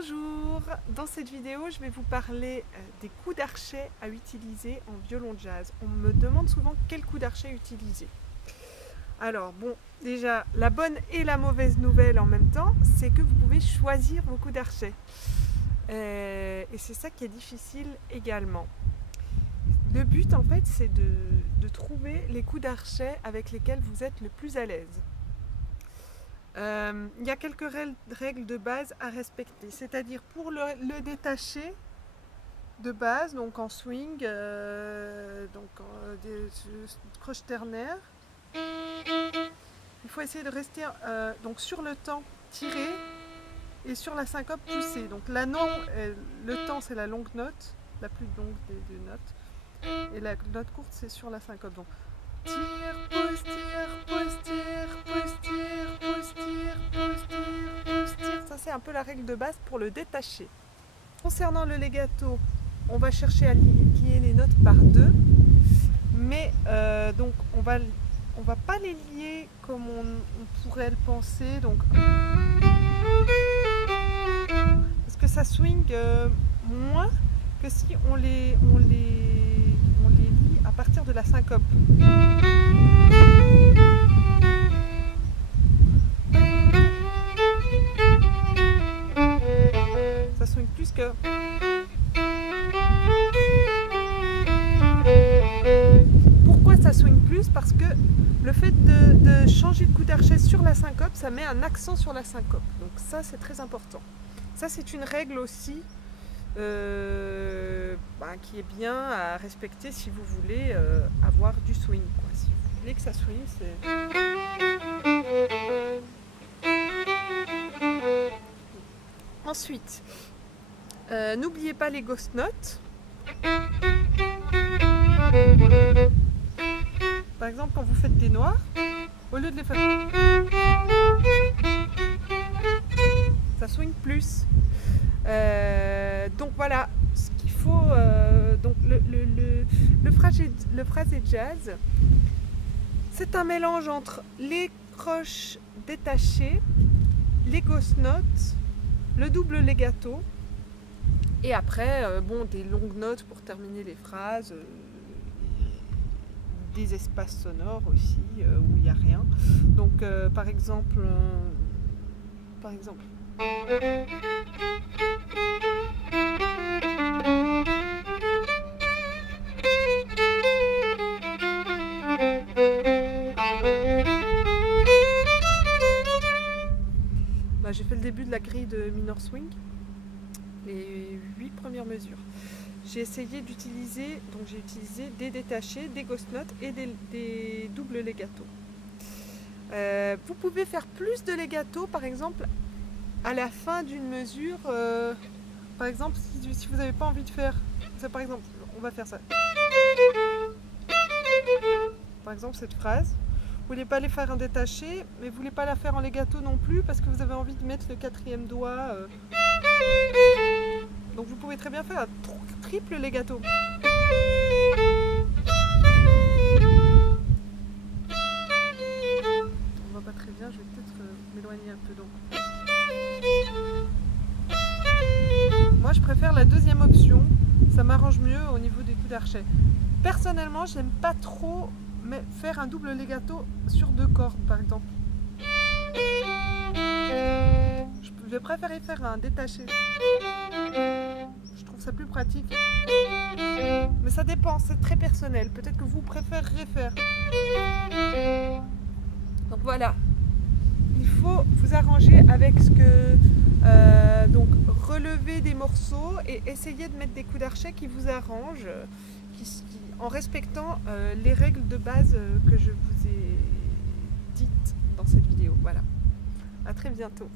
Bonjour, dans cette vidéo je vais vous parler des coups d'archet à utiliser en violon jazz. On me demande souvent quel coup d'archet utiliser. Alors bon, déjà la bonne et la mauvaise nouvelle en même temps, c'est que vous pouvez choisir vos coups d'archet. Et c'est ça qui est difficile également. Le but en fait c'est de trouver les coups d'archet avec lesquels vous êtes le plus à l'aise. Il y a quelques règles de base à respecter, c'est-à-dire pour le détacher de base, donc en swing, des croches ternaires, il faut essayer de rester donc sur le temps tiré et sur la syncope poussée. Donc le temps c'est la longue note, la plus longue des deux notes, et la note courte c'est sur la syncope. Donc tire, pousse, tire, pousse, tire, pousse, tire, pousse, tire, pousse, tire, pousse, tire. Ça c'est un peu la règle de base pour le détacher. Concernant le legato, on va chercher à lier les notes par deux, mais donc on va pas les lier comme on pourrait le penser, donc parce que ça swing moins que si on les lie à partir de la syncope. Ça swing plus que... Pourquoi ça swing plus? Parce que le fait de changer de coup d'archet sur la syncope, ça met un accent sur la syncope. Donc ça c'est très important. Ça c'est une règle aussi qui est bien à respecter si vous voulez avoir du swing, quoi. Si vous voulez que ça swing, c'est... Ensuite, n'oubliez pas les ghost notes. Par exemple, quand vous faites des noirs, au lieu de les faire, ça swing plus. Donc voilà ce qu'il faut. Donc le phrasé jazz, c'est un mélange entre les croches détachées, les ghost notes, le double legato, et après des longues notes pour terminer les phrases, des espaces sonores aussi où il n'y a rien. Donc par exemple j'ai fait le début de la grille de minor swing, les 8 premières mesures. J'ai essayé d'utiliser, donc j'ai utilisé des détachés, des ghost notes et des doubles legato. Vous pouvez faire plus de legato, par exemple, à la fin d'une mesure. Par exemple, si vous n'avez pas envie de faire ça, par exemple, on va faire ça. Par exemple, cette phrase. Vous ne voulez pas les faire en détaché, mais vous ne voulez pas la faire en legato non plus parce que vous avez envie de mettre le quatrième doigt. Donc vous pouvez très bien faire un triple legato. On voit pas très bien, je vais peut-être m'éloigner un peu. Donc, moi je préfère la deuxième option, ça m'arrange mieux au niveau des coups d'archet. Personnellement, j'aime pas trop faire un double legato sur deux cordes, par exemple. Je vais préférer faire un détaché. Je trouve ça plus pratique. Mais ça dépend, c'est très personnel. Peut-être que vous préférerez faire. Donc voilà. Il faut vous arranger avec ce que... donc relever des morceaux et essayer de mettre des coups d'archet qui vous arrangent, en respectant les règles de base que je vous ai dites dans cette vidéo. Voilà. À très bientôt.